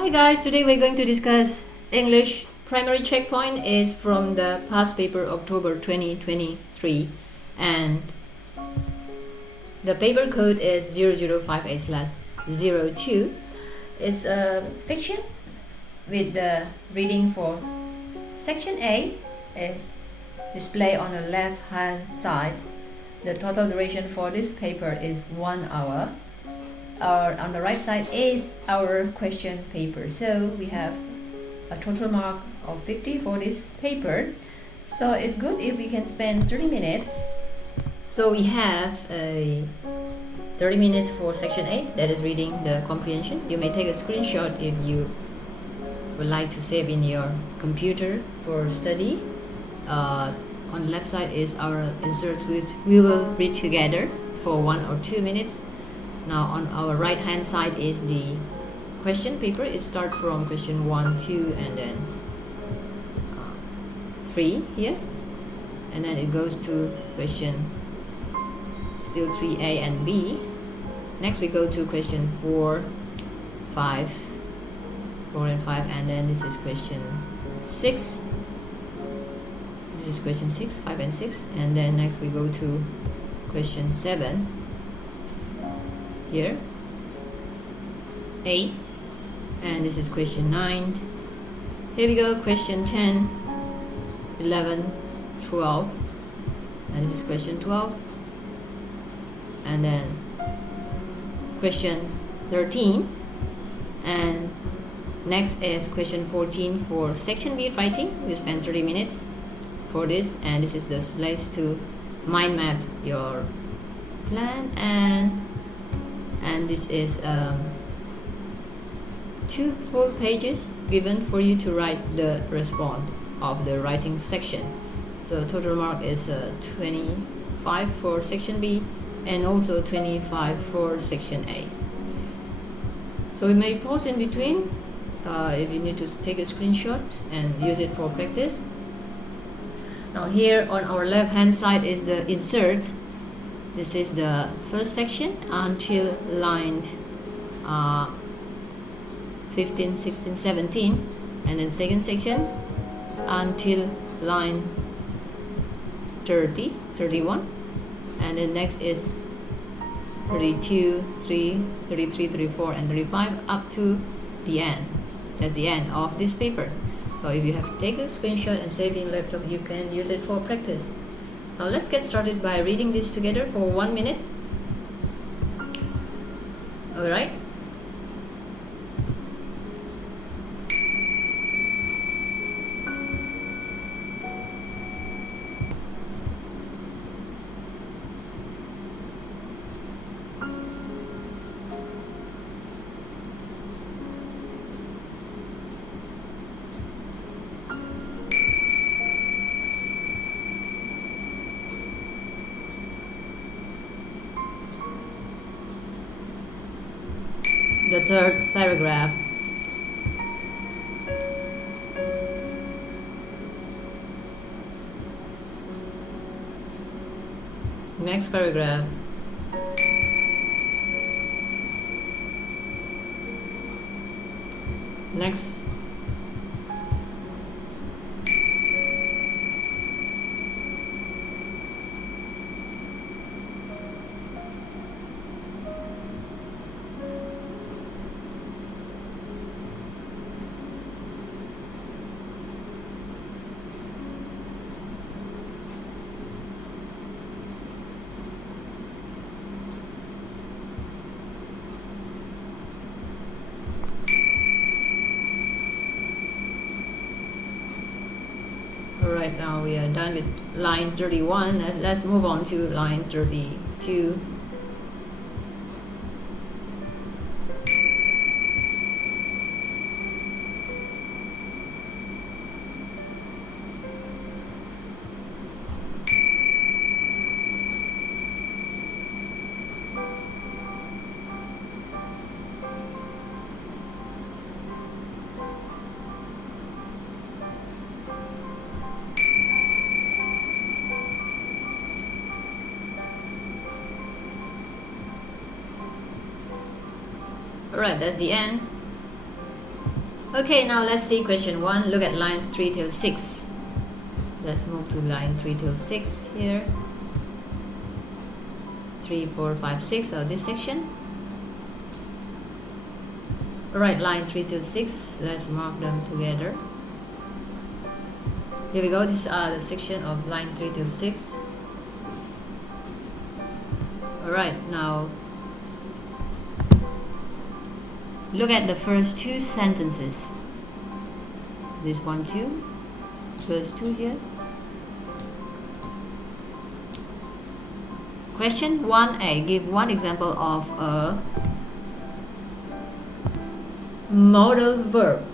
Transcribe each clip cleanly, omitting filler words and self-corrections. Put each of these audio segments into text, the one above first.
Hi guys, today we're going to discuss English primary checkpoint is from the past paper October 2023 and the paper code is 0058/02. It's a fiction with the reading for section A is displayed on the left hand side. The total duration for this paper is 1 hour. On the right side is our question paper. So we have a total mark of 50 for this paper. So it's good if we can spend 30 minutes. So we have a 30 minutes for section A, that is reading the comprehension. You may take a screenshot if you would like to save in your computer for study. On the left side is our inserts, which we will read together for 1 or 2 minutes. Now on our right hand side is the question paper. It starts from question 1, 2 and then 3 here, and then it goes to question still 3A and B. Next we go to question 4, 5, 4 and 5, and then this is question 6. This is question 6, 5 and 6, and then next we go to question 7 here, 8, and this is question 9. Here we go, question 10, 11, 12, and this is question 12, and then question 13, and next is question 14 for section B writing. We spend 30 minutes for this, and this is the place to mind map your plan, and this is 2 full pages given for you to write the response of the writing section. So total mark is 25 for section B and also 25 for section A. So we may pause in between if you need to take a screenshot and use it for practice. Now here on our left hand side is the insert. This is the first section until line 15, 16, 17, and then second section until line 30, 31, and then next is 32, 3, 33, 34, and 35 up to the end. That's the end of this paper. So if you have to take a screenshot and save in laptop, you can use it for practice. Now let's get started by reading this together for 1 minute. Alright. The third paragraph. Next paragraph. Next. Alright, now we are done with line 31. Let's move on to line 32. Alright, that's the end. Okay, now let's see question 1. Look at lines 3 till 6. Let's move to line 3 till 6 here. 3, 4, 5, 6 of this section. Alright, line 3 till 6. Let's mark them together. Here we go. These are the section of line 3 till 6. Alright, now look at the first two sentences. This one, two. First two here. Question 1a. Give one example of a modal verb.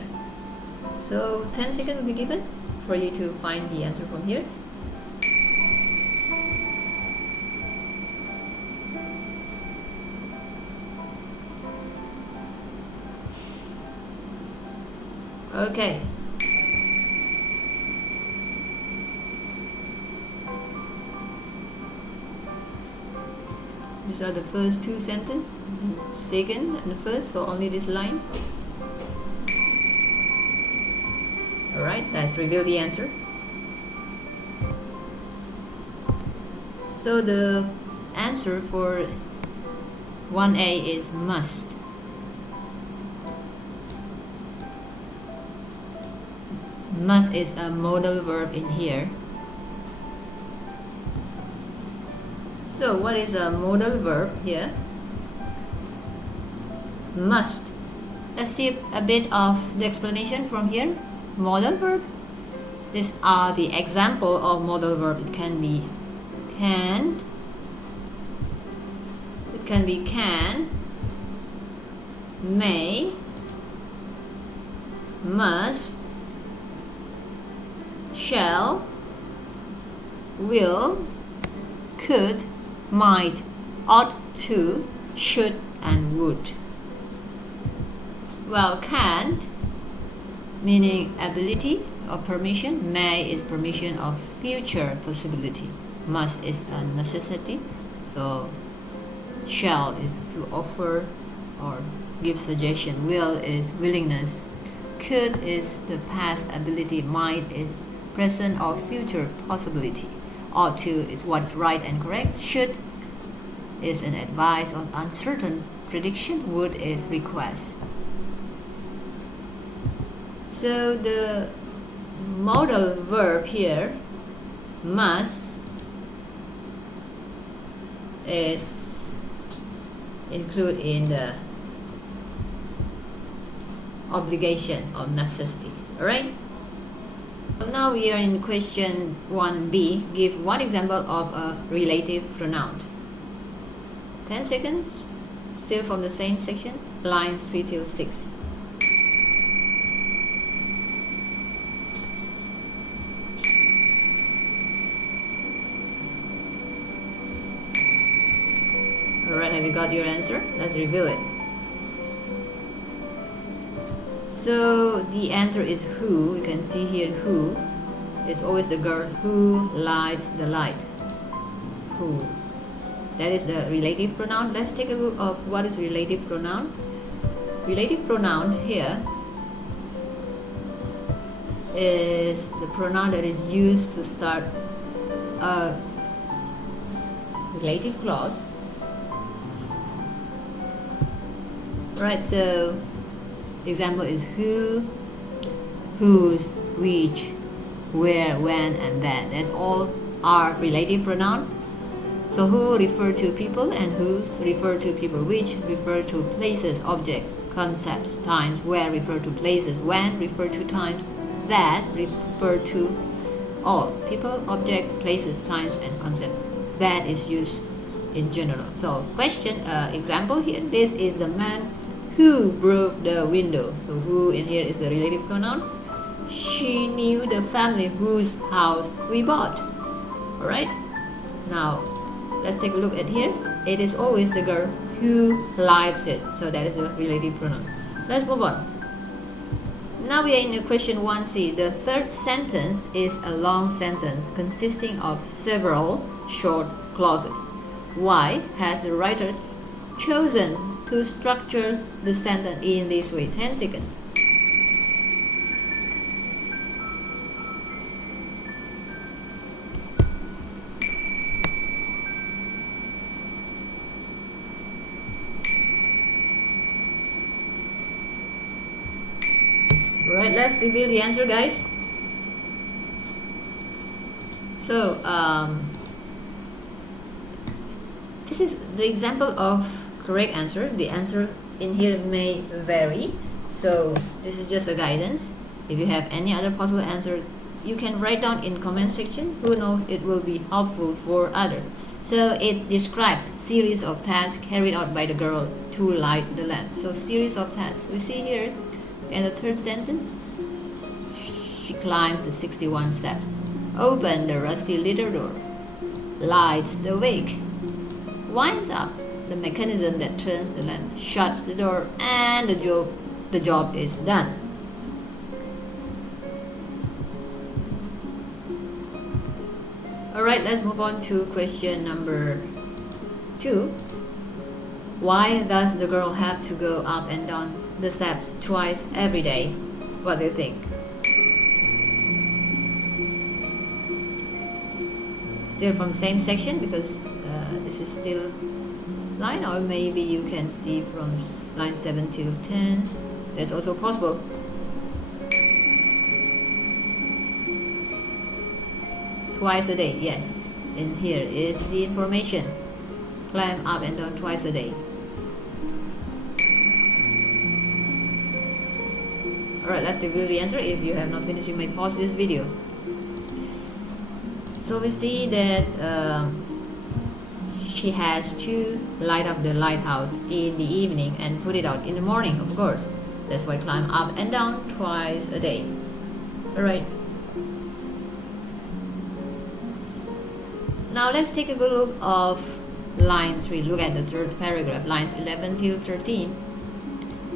So 10 seconds will be given for you to find the answer from here. Okay. These are the first two sentences, second and the first, so only this line. Alright, let's reveal the answer. So the answer for 1a is must. Must is a modal verb in here. So what is a modal verb here? Must. Let's see a bit of the explanation from here. Modal verb. These are the example of modal verb. It can be can. It can be can, may, must, shall, will, could, might, ought to, should, and would. Well, can't, meaning ability or permission. May is permission of future possibility. Must is a necessity. So shall is to offer or give suggestion. Will is willingness. Could is the past ability. Might is present or future possibility. Ought to is what's right and correct. Should is an advice or uncertain prediction. Would is request. So the modal verb here, must, is included in the obligation or necessity. Alright? So now we are in question 1b. Give one example of a relative pronoun. 10 seconds. Still from the same section. Lines 3 till 6. Alright, have you got your answer? Let's reveal it. So the answer is who. You can see here who. It's always the girl who lights the light. Who. That is the relative pronoun. Let's take a look of what is relative pronoun. Relative pronouns here is the pronoun that is used to start a relative clause. Right, so example is who, whose, which, where, when, and that. That's all are relative pronoun. So who refer to people and whose refer to people. Which refer to places, objects, concepts, times. Where refer to places. When refer to times. That refer to all people, object, places, times, and concepts. That is used in general. So question example here. This is the man who broke the window. So who in here is the relative pronoun. She knew the family whose house we bought. Alright. Now let's take a look at here. It is always the girl who lights it. So that is the relative pronoun. Let's move on. Now we are in question 1c. The third sentence is a long sentence consisting of several short clauses. Why has the writer chosen to structure the sentence in this way? 10 seconds. Right, let's reveal the answer, guys. So this is the example of correct answer. The answer in here may vary, so this is just a guidance. If you have any other possible answer, you can write down in comment section. Who knows, it will be helpful for others. So it describes series of tasks carried out by the girl to light the lamp. So series of tasks we see here in the third sentence. She climbs the 61 steps, opens the rusty little door, lights the wick, winds up the mechanism that turns the lamp, shuts the door, and the job is done. Alright, let's move on to question number 2. Why does the girl have to go up and down the steps twice every day? What do you think? Still from the same section, because this is still line, or maybe you can see from line 7 till 10. That's also possible. Twice a day, yes. And here is the information. Climb up and down twice a day. Alright, let's review the answer. If you have not finished, you may pause this video. So we see that she has to light up the lighthouse in the evening and put it out in the morning, of course. That's why climb up and down twice a day. Alright. Now let's take a good look of line 3. Look at the third paragraph, lines 11 till 13.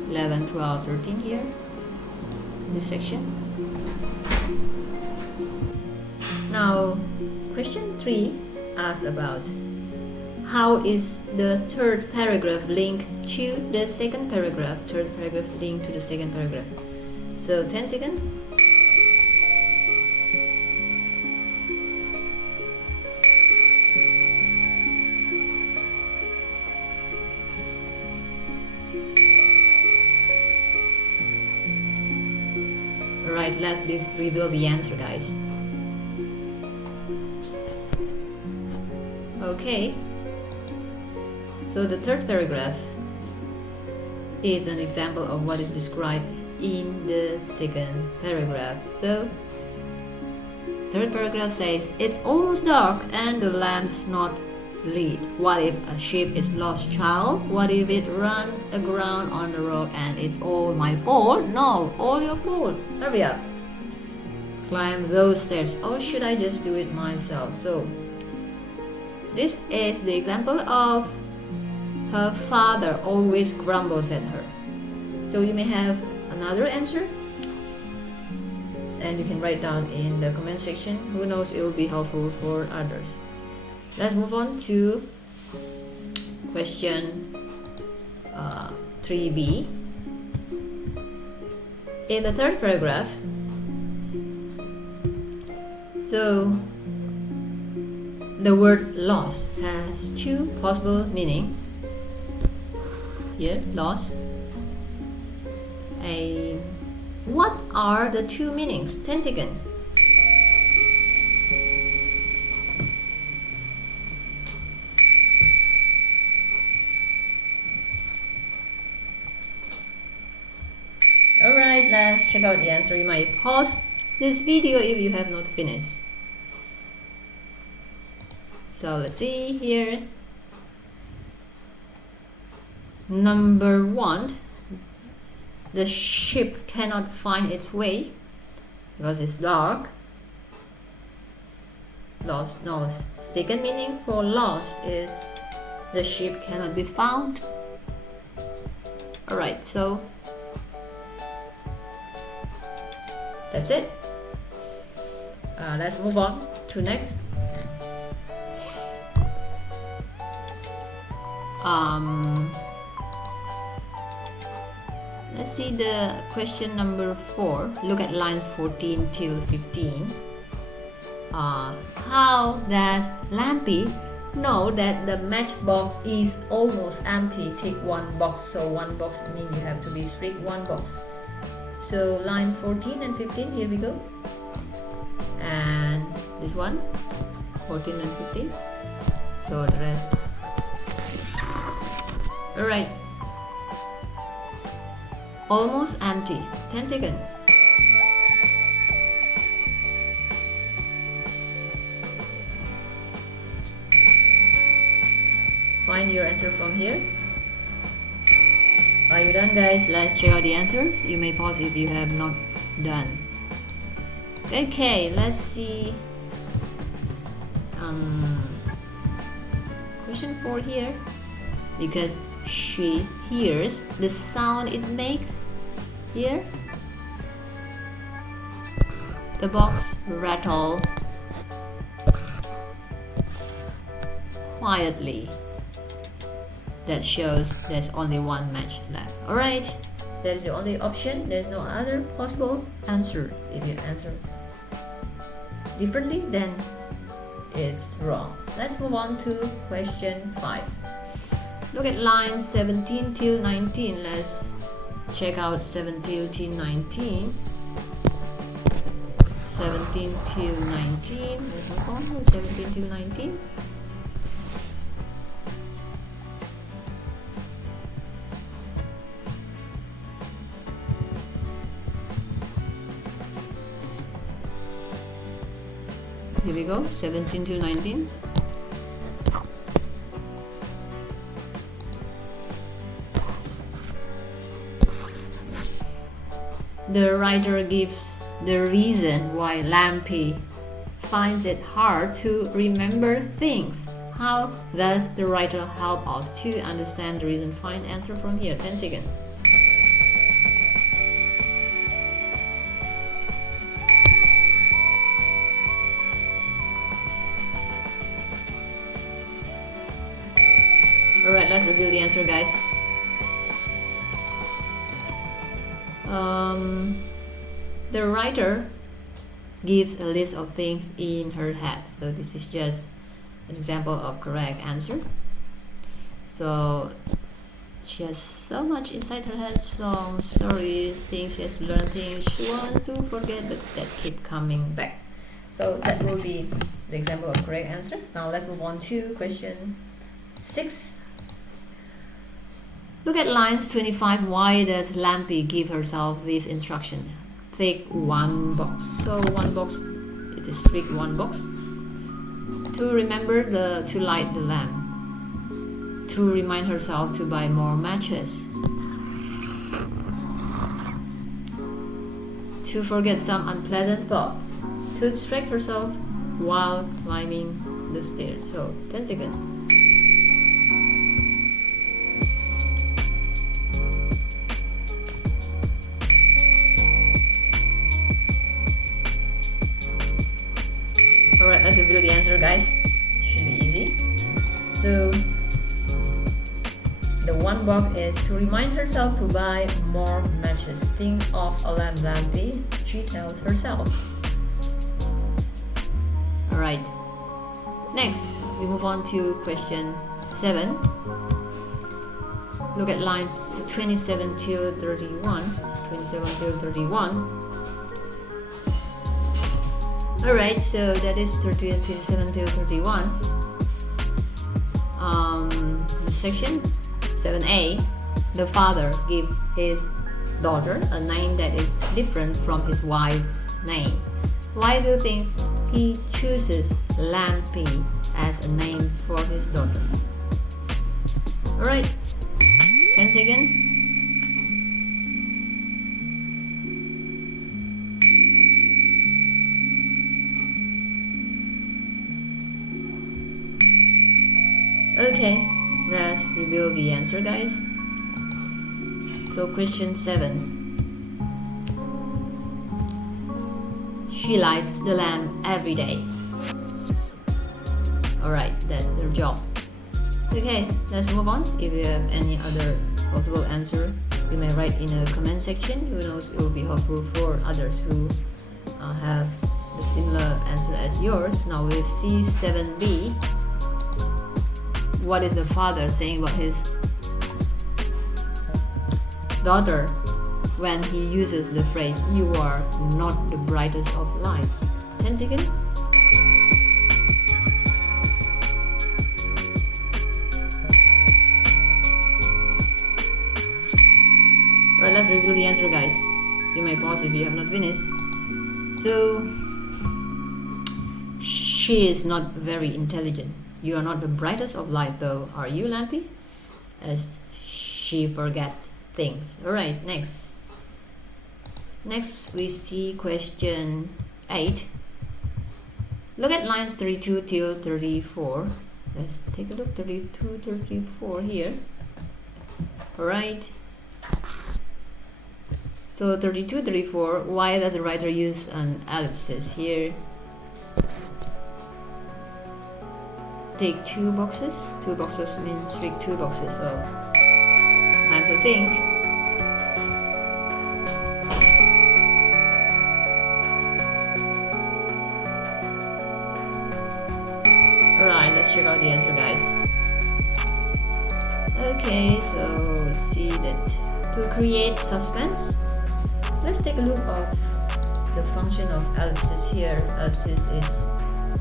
11, 12, 13 here, this section. Now, question 3 asks about how is the third paragraph linked to the second paragraph. Third paragraph linked to the second paragraph. So 10 seconds. Alright, let's reveal the answer, guys. Okay, so the third paragraph is an example of what is described in the second paragraph. So third paragraph says, it's almost dark and the lamp's not lit. What if a ship is lost, child? What if it runs aground on the rock and it's all my fault? No, all your fault. Hurry up. Climb those stairs. Or should I just do it myself? So this is the example of her father always grumbles at her. So you may have another answer, and you can write down in the comment section. Who knows, it will be helpful for others. Let's move on to question 3b. In the third paragraph, so the word lost has two possible meanings. Here, lost. What are the two meanings? 10 seconds. Alright, let's check out the answer. You might pause this video if you have not finished. So let's see here. Number 1, the ship cannot find its way because it's dark. Lost. No, second meaning for lost is the ship cannot be found. Alright, so that's it. Let's move on to next. Let's see the question number 4. Look at line 14 till 15. How does Lampie know that the matchbox is almost empty? Tick one box. So one box means you have to be strict one box. So line 14 and 15, here we go. And this one, 14 and 15. So the rest. Alright. Almost empty. 10 seconds. Find your answer from here. Are you done, guys? Let's check out the answers. You may pause if you have not done. Okay, let's see. Question 4 here. Because she hears the sound it makes here. The box rattle quietly. That shows there's only one match left. Alright, that is the only option. There's no other possible answer. If you answer differently, then it's wrong. Let's move on to question 5. Look at lines 17 till 19. Let's check out 17 till 19. 17 till 19. Let's move on to 17 till 19. Here we go, 17 to 19. The writer gives the reason why Lampie finds it hard to remember things. How does the writer help us to understand the reason? Find answer from here. 10 seconds. Alright, let's review the answer, guys. The writer gives a list of things in her head. So this is just an example of correct answer. So she has so much inside her head, songs, stories, things she has learned, things she wants to forget but that keep coming back. So that will be the example of correct answer. Now let's move on to question 6. Look at lines 25. Why does Lampie give herself this instruction? Take one box. So one box, it is strict one box. To remember to light the lamp. To remind herself to buy more matches. To forget some unpleasant thoughts. To distract herself while climbing the stairs. So 10 seconds. Alright, let's reveal the answer, guys. Should be easy. So the one box is to remind herself to buy more matches. Think of a lamp, Lampie, she tells herself. Alright, next we move on to question 7. Look at lines 27 till 31. 27 till 31. Alright, so that is 27 till 31. The section 7a, the father gives his daughter a name that is different from his wife's name. Why do you think he chooses Lampie as a name for his daughter? Alright, 10 seconds. Okay, let's reveal the answer, guys. So question 7. She lights the lamp every day. Alright, that's their job. Okay, let's move on. If you have any other possible answer, you may write in a comment section. Who knows, it will be helpful for others who have the similar answer as yours. Now with C7b, what is the father saying about his daughter? when he uses the phrase "you are not the brightest of lights." 10 seconds. Alright, let's review the answer, guys. You may pause if you have not finished. So, she is not very intelligent. You are not the brightest of light, though, are you, Lampie? As she forgets things. Alright, next. Next, we see question 8. Look at lines 32 till 34. Let's take a look. 32, 34 here. Alright. So 32, 34, why does the writer use an ellipsis here? Take two boxes. Two boxes means trick two boxes. So time to think. Alright, let's check out the answer, guys. Okay, so we see that to create suspense, let's take a look at the function of ellipsis here. Ellipsis is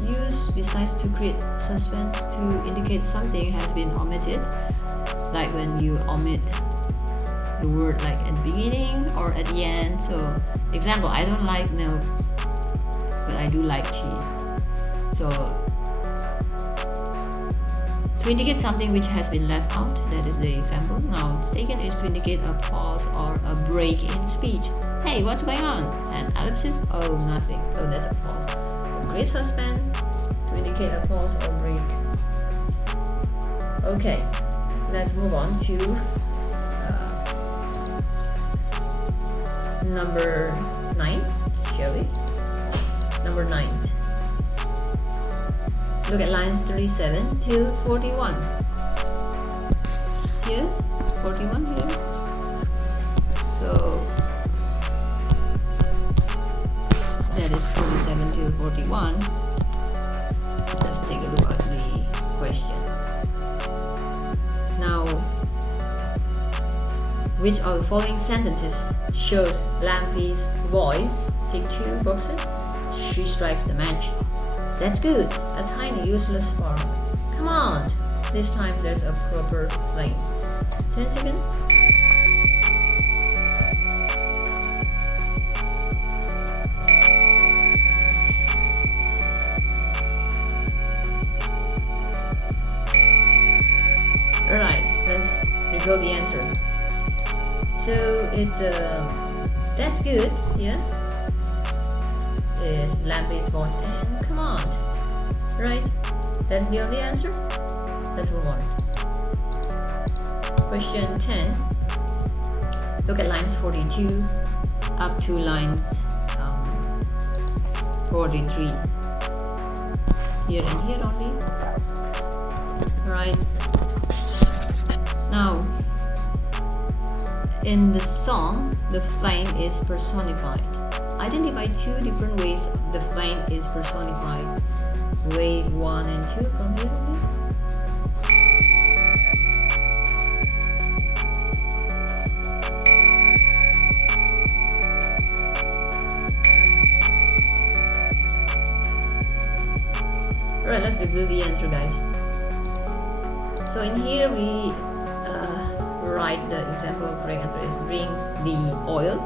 used besides to create suspense to indicate something has been omitted, like when you omit the word like at the beginning or at the end. So example, I don't like milk, but I do like cheese. So to indicate something which has been left out, that is the example. Now second is to indicate a pause or a break in speech. Hey, what's going on? And ellipsis? Oh, nothing. So that's a pause. A great suspense to indicate a pause or break. Okay, let's move on to number 9, shall we? Number 9. Look at lines 37 till 41. Here, 41 here. So that is 47 till 41. Let's take a look at the question. Now, which of the following sentences shows Lampie's voice? Take two boxes. She strikes the match. That's good. A tiny useless form. Come on. This time there's a proper flame. 10 seconds. Alright, let's reveal the answer. So it's that's good, yeah. Is Lampie's voice and command. Right? Let's be on the answer. Let's move on. Question 10. Look at lines 42 up to lines 43. Here and here only. Right. Now, in the song, the flame is personified. Identify two different ways the flame is personified. Way 1 and 2 from here, please. Alright, let's review the answer, guys. So in here we write the example correct answer is drink the oil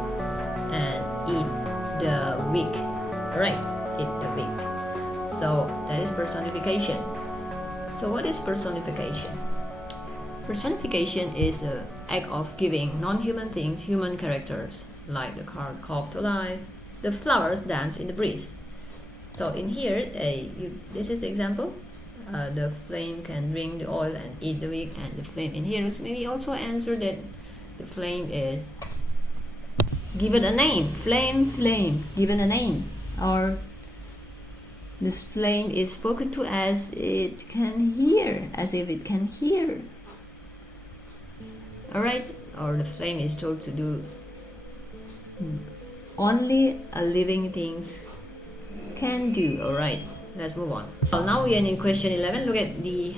and eat the wick. Alright, eat the wick. So that is personification. So what is personification? Personification is the act of giving non-human things human characters, like the car called to life, the flowers dance in the breeze. So in here, this is the example. The flame can drink the oil and eat the wick, and the flame in here, which maybe also answer that the flame is given a name. Flame, given a name. Or this flame is spoken to as it can hear, as if it can hear. Alright? Or the flame is told to do only a living things can do. Alright, let's move on. Well, now we are in question 11. Look at the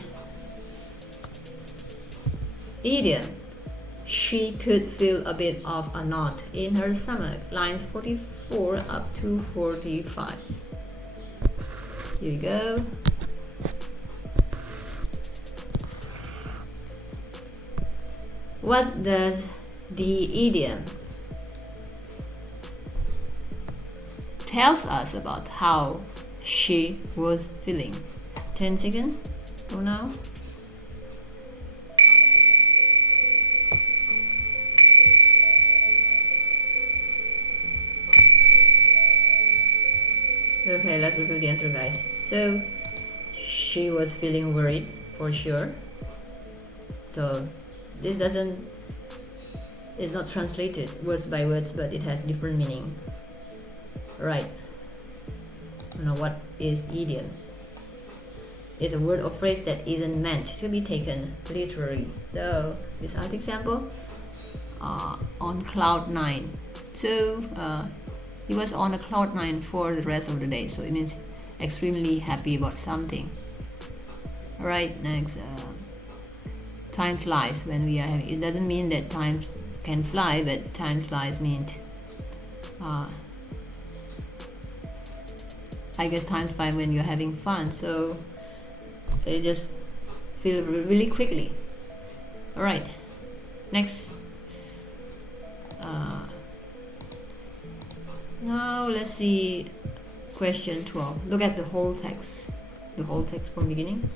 idiom. she could feel a bit of a knot in her stomach. Lines 44 up to 45. Here you go. What does the idiom tells us about how she was feeling? 10 seconds from now. Okay, let's review the answer, guys. So she was feeling worried for sure. So this is not translated words by words, but it has different meaning. Right. Now, what is idiom? It's a word or phrase that isn't meant to be taken literally. So this art example, on cloud 9. So he was on a cloud 9 for the rest of the day. So it means extremely happy about something. Alright, next. Time flies when we are having. It doesn't mean that time can fly, but time flies means. I guess time flies when you're having fun. So it just feel really quickly. Alright, next. Now let's see question 12. Look at the whole text. The whole text from beginning.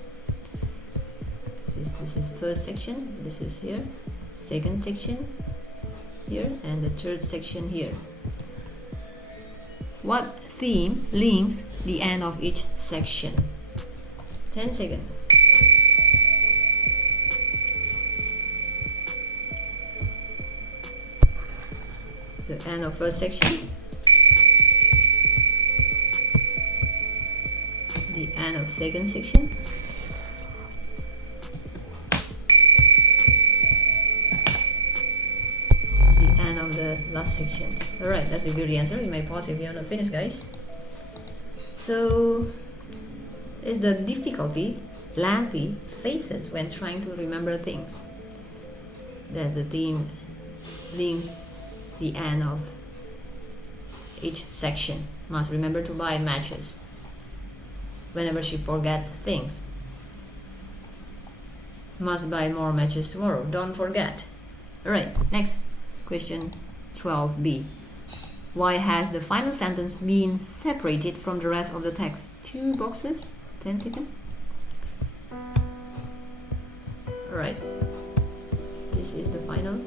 This is first section. This is here. Second section here, and the third section here. What theme links the end of each section? 10 seconds. The end of first section. The end of second section. The end of the last section. Alright, let's review the answer. You may pause if you are not finished, guys. So, is the difficulty Lampie faces when trying to remember things. That the theme links the end of each section. Must remember to buy matches whenever she forgets things. Must buy more matches tomorrow. Don't forget. Alright, next question 12b. Why has the final sentence been separated from the rest of the text? 2 boxes. 10 seconds. Alright, this is the final.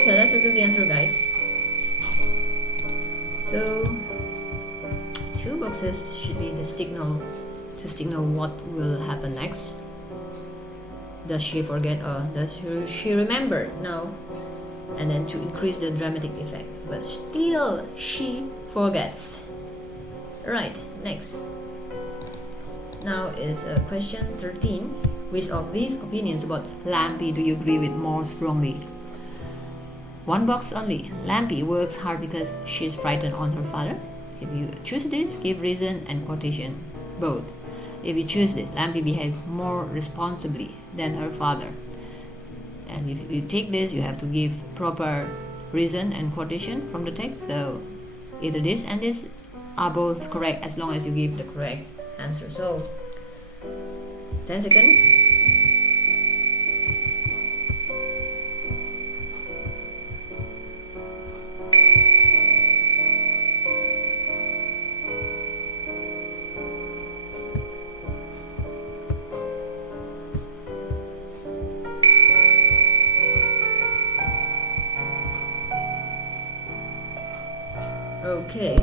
Okay, let's look at the answer, guys. So 2 boxes should be the signal to signal what will happen next. Does she forget or does she remember? No. And then to increase the dramatic effect. But still she forgets. Right, next. Now is question 13. Which of these opinions about Lampie do you agree with more strongly? 1 box only. Lampie works hard because she's frightened on her father. If you choose this, give reason and quotation, both. If you choose this, Lampie behaves more responsibly than her father. And if you take this, you have to give proper reason and quotation from the text. So either this and this are both correct as long as you give the correct answer. So 10 seconds. Okay.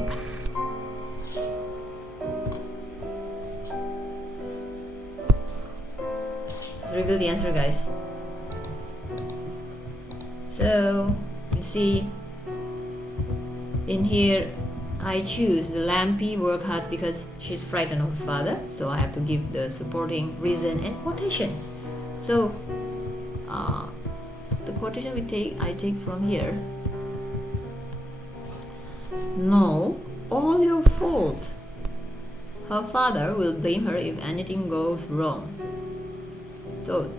Let's reveal the answer, guys. So you see in here I choose the Lampie work hard because she's frightened of her father, so I have to give the supporting reason and quotation. So the quotation I take from here. No, all your fault. Her father will blame her if anything goes wrong. So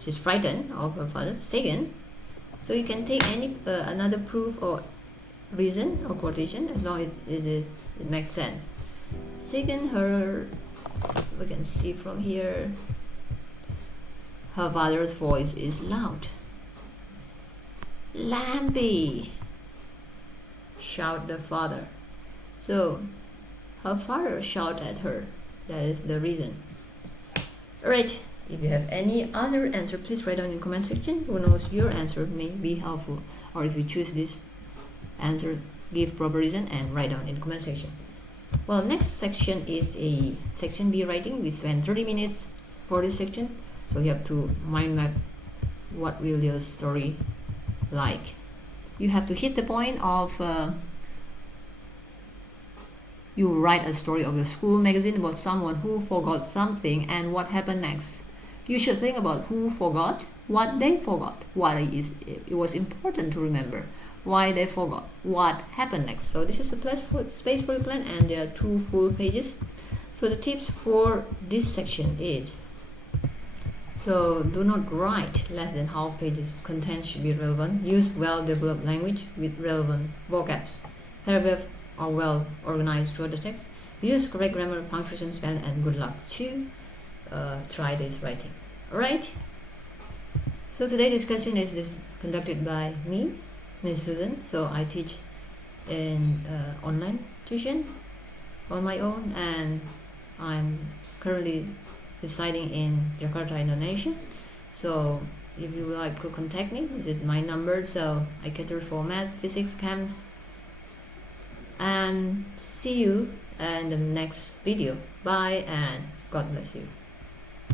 she's frightened of her father. Second, so you can take any another proof or reason or quotation as long as it makes sense. Second, we can see from here, her father's voice is loud. Lampie, shout the father. So her father shout at her. That is the reason. Alright, if you have any other answer, please write down in the comment section. Who knows, your answer may be helpful. Or if you choose this answer, give proper reason and write down in the comment section. Well, next section is a section B writing. We spend 30 minutes for this section, so you have to mind map what will your story like. You have to hit the point of you write a story of your school magazine about someone who forgot something and what happened next. You should think about who forgot, what they forgot, why it was important to remember, why they forgot, what happened next. So this is a space for your plan, and there are 2 full pages. So the tips for this section is, so do not write less than half pages. Content should be relevant. Use well-developed language with relevant vocabs. Paragraphs are well organized throughout the text. Use correct grammar, punctuation, spelling, and good luck to try this writing. Alright? So today's discussion is conducted by me, Ms. Susan. So I teach in online tuition on my own, and I'm currently residing in Jakarta, Indonesia. So if you would like to contact me, this is my number. So I cater for math, physics, chems, and see you in the next video. Bye and God bless you.